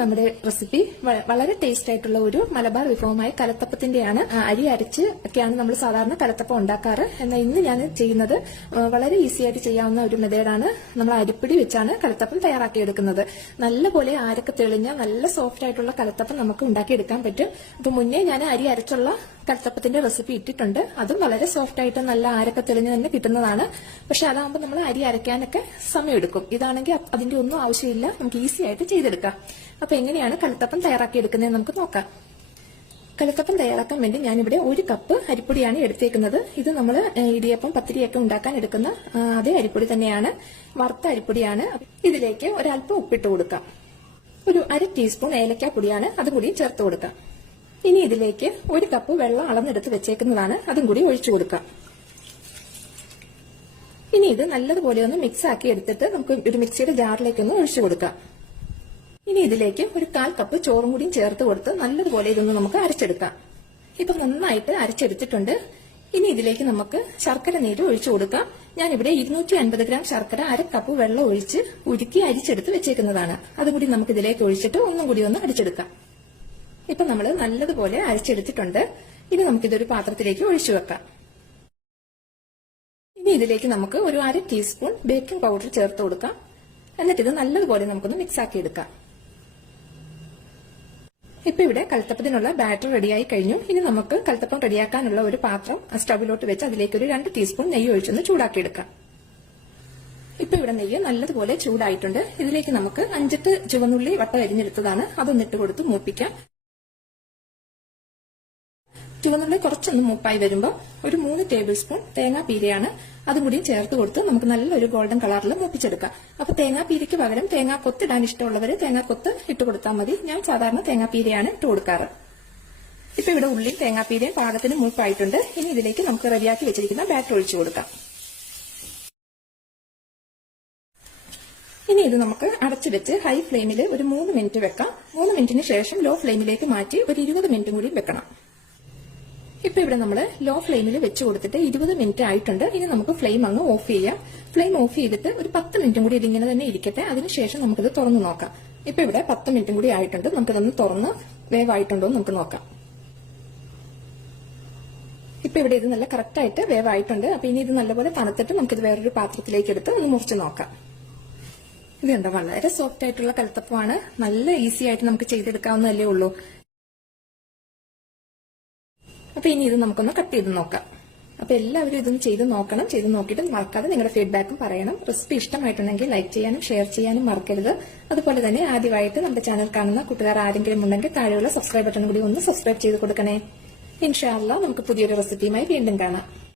നമ്മുടെ റെസിപ്പി വളരെ ടേസ്റ്റ് ആയിട്ടുള്ള ഒരു മലബാർ വിഭവമായ കലത്തപ്പത്തിന്റെയാണ് അരി അരച്ച് ഒക്കെയാണ് നമ്മൾ സാധാരണ കലത്തപ്പം ഉണ്ടാക്കാറ്. എന്നാൽ ഇന്ന് ഞാൻ ചെയ്യുന്നത് വളരെ ഈസി ആയിട്ട് ചെയ്യാവുന്ന ഒരു മെത്തേഡാണ് നമ്മൾ അരിപ്പിടി വെച്ചാണ് കലത്തപ്പം തയ്യാറാക്കിയെടുക്കുന്നത്. നല്ലപോലെ ആരൊക്കെ തെളിഞ്ഞ നല്ല സോഫ്റ്റ് ആയിട്ടുള്ള കലത്തപ്പം നമുക്ക് ഉണ്ടാക്കിയെടുക്കാൻ പറ്റും. അപ്പൊ മുന്നേ ഞാൻ അരി അരച്ചുള്ള കലത്തപ്പത്തിന്റെ റെസിപ്പി ഇട്ടിട്ടുണ്ട്. അതും വളരെ സോഫ്റ്റ് ആയിട്ട് നല്ല ആരൊക്കെ തെളിഞ്ഞ് തന്നെ കിട്ടുന്നതാണ്. പക്ഷെ അതാകുമ്പോൾ നമ്മൾ അരി അരയ്ക്കാനൊക്കെ സമയമെടുക്കും. ഇതാണെങ്കിൽ അതിന്റെ ഒന്നും ആവശ്യമില്ല. നമുക്ക് ഈസി ആയിട്ട് ചെയ്തെടുക്കാം. അപ്പൊ എങ്ങനെയാണ് കലത്തപ്പം തയ്യാറാക്കിയെടുക്കുന്നത് നമുക്ക് നോക്കാം. കലത്തപ്പം തയ്യാറാക്കാൻ വേണ്ടി ഞാനിവിടെ ഒരു കപ്പ് അരിപ്പൊടിയാണ് എടുത്തേക്കുന്നത്. ഇത് നമ്മൾ ഇടിയപ്പം പത്തിരിയൊക്കെ ഉണ്ടാക്കാൻ എടുക്കുന്ന അതേ അരിപ്പൊടി തന്നെയാണ് വറുത്ത അരിപ്പൊടിയാണ്. ഇതിലേക്ക് ഒരല്പം ഉപ്പിട്ട് കൊടുക്കാം. ഒരു അര ടീസ്പൂൺ ഏലക്കാപ്പൊടിയാണ് അതും കൂടി ചേർത്ത് കൊടുക്കാം. ഇനി ഇതിലേക്ക് ഒരു കപ്പ് വെള്ളം അളന്നെടുത്ത് വെച്ചേക്കുന്നതാണ് അതും കൂടി ഒഴിച്ചു കൊടുക്കാം. ഇനി ഇത് നല്ലതുപോലെ ഒന്ന് മിക്സ് ആക്കി എടുത്തിട്ട് നമുക്ക് ഒരു മിക്സിയുടെ ജാറിലേക്ക് ഒന്ന് ഒഴിച്ചു കൊടുക്കാം. ഇനി ഇതിലേക്ക് ഒരു കാൽ കപ്പ് ചോറും കൂടിയും ചേർത്ത് കൊടുത്ത് നല്ലതുപോലെ ഇതൊന്ന് നമുക്ക് അരച്ചെടുക്കാം. ഇപ്പൊ നന്നായിട്ട് അരച്ചെടുത്തിട്ടുണ്ട്. ഇനി ഇതിലേക്ക് നമുക്ക് ശർക്കര നീര് ഒഴിച്ചു കൊടുക്കാം. ഞാനിവിടെ ഇരുന്നൂറ്റി അൻപത് ഗ്രാം ശർക്കര അര കപ്പ് വെള്ളം ഒഴിച്ച് ഉരുക്കി അരിച്ചെടുത്ത് വെച്ചേക്കുന്നതാണ്. അതുകൂടി നമുക്ക് ഇതിലേക്ക് ഒഴിച്ചിട്ട് ഒന്നും കൂടി ഒന്ന് അടിച്ചെടുക്കാം. ഇപ്പൊ നമ്മൾ നല്ലതുപോലെ അരച്ചെടുത്തിട്ടുണ്ട്. ഇനി നമുക്കിതൊരു പാത്രത്തിലേക്ക് ഒഴിച്ചു വെക്കാം. ഇനി ഇതിലേക്ക് നമുക്ക് ഒരു അര ടീസ്പൂൺ ബേക്കിംഗ് പൗഡർ ചേർത്ത് കൊടുക്കാം. എന്നിട്ട് ഇത് നല്ലതുപോലെ നമുക്കൊന്ന് മിക്സ് ആക്കി എടുക്കാം ഇപ്പൊ ഇവിടെ കൽത്തപ്പത്തിനുള്ള ബാറ്റർ റെഡിയായി കഴിഞ്ഞു. ഇനി നമുക്ക് കൽത്തപ്പം റെഡിയാക്കാനുള്ള ഒരു പാത്രം സ്റ്റവിലോട്ട് വെച്ച് അതിലേക്ക് ഒരു രണ്ട് ടീസ്പൂൺ നെയ്യ് ഒഴിച്ചൊന്ന് ചൂടാക്കിയെടുക്കാം. ഇപ്പൊ ഇവിടെ നെയ്യ് നല്ലതുപോലെ ചൂടായിട്ടുണ്ട്. ഇതിലേക്ക് നമുക്ക് അഞ്ചെട്ട് ചുവന്നുള്ളി വട്ട അരിഞ്ഞെടുത്തതാണ്. അതൊന്നിട്ട് കൊടുത്ത് മൂപ്പിക്കാം. ചുവന്നുള്ളി കുറച്ചൊന്ന് മൂപ്പായി വരുമ്പോൾ ഒരു മൂന്ന് ടേബിൾ സ്പൂൺ തേങ്ങാ പീരയാണ് അതും ചേർത്ത് കൊടുത്ത് നമുക്ക് നല്ലൊരു ഗോൾഡൻ കളറിൽ മൂപ്പിച്ചെടുക്കാം. അപ്പൊ തേങ്ങാ പീരയ്ക്ക് പകരം തേങ്ങാ കൊത്ത് ഇടാൻ ഇഷ്ടമുള്ളവർ തേങ്ങാ കൊത്ത് ഇട്ട് കൊടുത്താൽ മതി. ഞാൻ സാധാരണ തേങ്ങാ പീരയാണ് ഇട്ട് കൊടുക്കാറ്. ഇപ്പൊ ഇവിടെ ഉള്ളി തേങ്ങാപ്പീരയും പാകത്തിന് മൂപ്പായിട്ടുണ്ട്. ഇനി ഇതിലേക്ക് നമുക്ക് റെഡിയാക്കി വെച്ചിരിക്കുന്ന ബാറ്റർ ഒഴിച്ചു കൊടുക്കാം. ഇനി ഇത് നമുക്ക് അടച്ചു വെച്ച് ഹൈ ഫ്ലെയിമിൽ ഒരു മൂന്ന് മിനിറ്റ് വെക്കാം. മൂന്ന് മിനിറ്റിന് ശേഷം ലോ ഫ്ലെയിമിലേക്ക് മാറ്റി ഒരു ഇരുപത് മിനിറ്റും കൂടി വെക്കണം. ഇപ്പൊ ഇവിടെ നമ്മൾ ലോ ഫ്ലെയിമിൽ വെച്ച് കൊടുത്തിട്ട് ഇരുപത് മിനിറ്റ് ആയിട്ടുണ്ട്. ഇനി നമുക്ക് ഫ്ലെയിം അങ്ങ് ഓഫ് ചെയ്യാം. ഫ്ലെയിം ഓഫ് ചെയ്തിട്ട് ഒരു പത്ത് മിനിറ്റും കൂടി ഇതിങ്ങനെ തന്നെ ഇരിക്കട്ടെ. അതിനുശേഷം നമുക്കിത് തുറന്നു നോക്കാം. ഇപ്പൊ ഇവിടെ പത്ത് മിനിറ്റും കൂടി ആയിട്ടുണ്ട്. നമുക്കിതൊന്ന് തുറന്ന് വേവായിട്ടുണ്ടോ എന്ന് നമുക്ക് നോക്കാം. ഇപ്പൊ ഇവിടെ ഇത് നല്ല കറക്റ്റായിട്ട് വേവായിട്ടുണ്ട്. അപ്പൊ ഇനി ഇത് നല്ലപോലെ തണുത്തിട്ട് നമുക്കിത് വേറൊരു പാത്രത്തിലേക്ക് എടുത്ത് ഒന്ന് മുറിച്ച് നോക്കാം. ഇത് കണ്ടോ? വളരെ സോഫ്റ്റ് ആയിട്ടുള്ള കലത്തപ്പമാണ് നല്ല ഈസി ആയിട്ട് നമുക്ക് ചെയ്തെടുക്കാവുന്നതല്ലേ ഉള്ളൂ. അപ്പൊ ഇനി ഇത് നമുക്കൊന്ന് കട്ട് ചെയ്ത് നോക്കാം. അപ്പൊ എല്ലാവരും ഇതൊന്ന് ചെയ്ത് നോക്കണം. ചെയ്ത് നോക്കിയിട്ട് മറക്കാതെ നിങ്ങളുടെ ഫീഡ്ബാക്കും പറയണം. റെസിപ്പി ഇഷ്ടമായിട്ടുണ്ടെങ്കിൽ ലൈക്ക് ചെയ്യാനും ഷെയർ ചെയ്യാനും മറക്കരുത്. അതുപോലെ തന്നെ ആദ്യമായിട്ട് നമ്മുടെ ചാനൽ കാണുന്ന കൂട്ടുകാർ ആരെങ്കിലും ഉണ്ടെങ്കിൽ താഴെയുള്ള സബ്സ്ക്രൈബ് ബട്ടൺ കൂടി ഒന്ന് സബ്സ്ക്രൈബ് ചെയ്ത് കൊടുക്കണേ. ഇൻഷാല്ല നമുക്ക് പുതിയൊരു റെസിപ്പിയുമായി വീണ്ടും കാണാം.